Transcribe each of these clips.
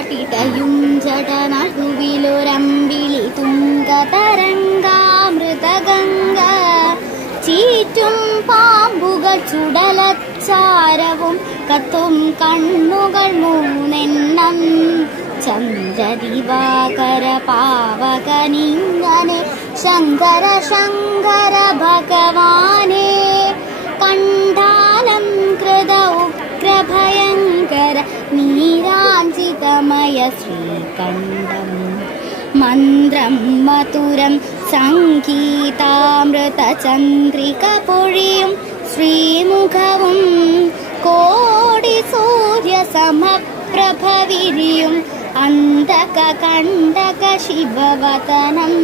പാട്ടിടയും ജടനടുവിലൊരമ്പിളി തുങ്കതരംഗാമൃതഗംഗ ചീറ്റും പാമ്പുകൾ ചുടലച്ചാരവും കത്തും കണ്ണുകൾ മൂന്നെണ്ണം. ചന്ദ്രദിവാകര പാവകനിങ്ങനെ ശങ്കര ശങ്കര മന്ത്രം മധുരം സംഗീതാമൃതചന്ദ്രിക പൊഴിയും ശ്രീമുഖവും കോടി സൂര്യ സമപ്രഭവിരിയും അന്തക കണ്ടക ശിവവതനം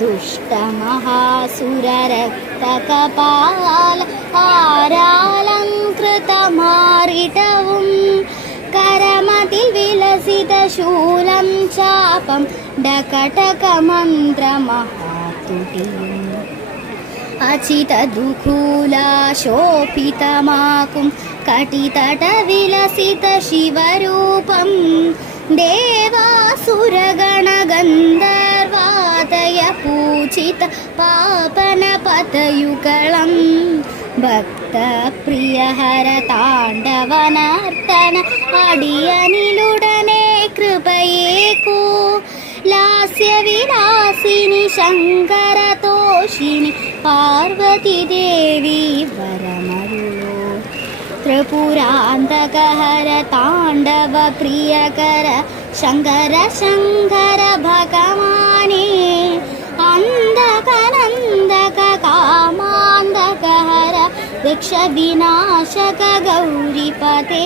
ദുഷ്ടമഹാസുരരക്തകപാല ആരാലങ്കൃതമാറിടവും ശൂലം ചാപം ഡകടകമന്ത്രമഹാതുടിയും. അചിതദുഃഖൂലാശോഭിതമാക്കും കടിതട വിലസിത ശിവരൂപം. ദേവാസുരഗണഗന്ധർവാദയ പൂജിത പാപന പതയുകളം ഭക്തപ്രിയഹര താണ്ഡവനർത്തന അടിയനിലുടനെ कृपयेको लास्यविलासिनि शङ्करतोषिणि पार्वतीदेवी देवी त्रिपुरान्तकहर त्रिपुरान्धकहर ताण्डवप्रियकर शङ्कर शङ्कर भगवाने। शङ्करभगवाणि वृक्षविनाशक गौरीपते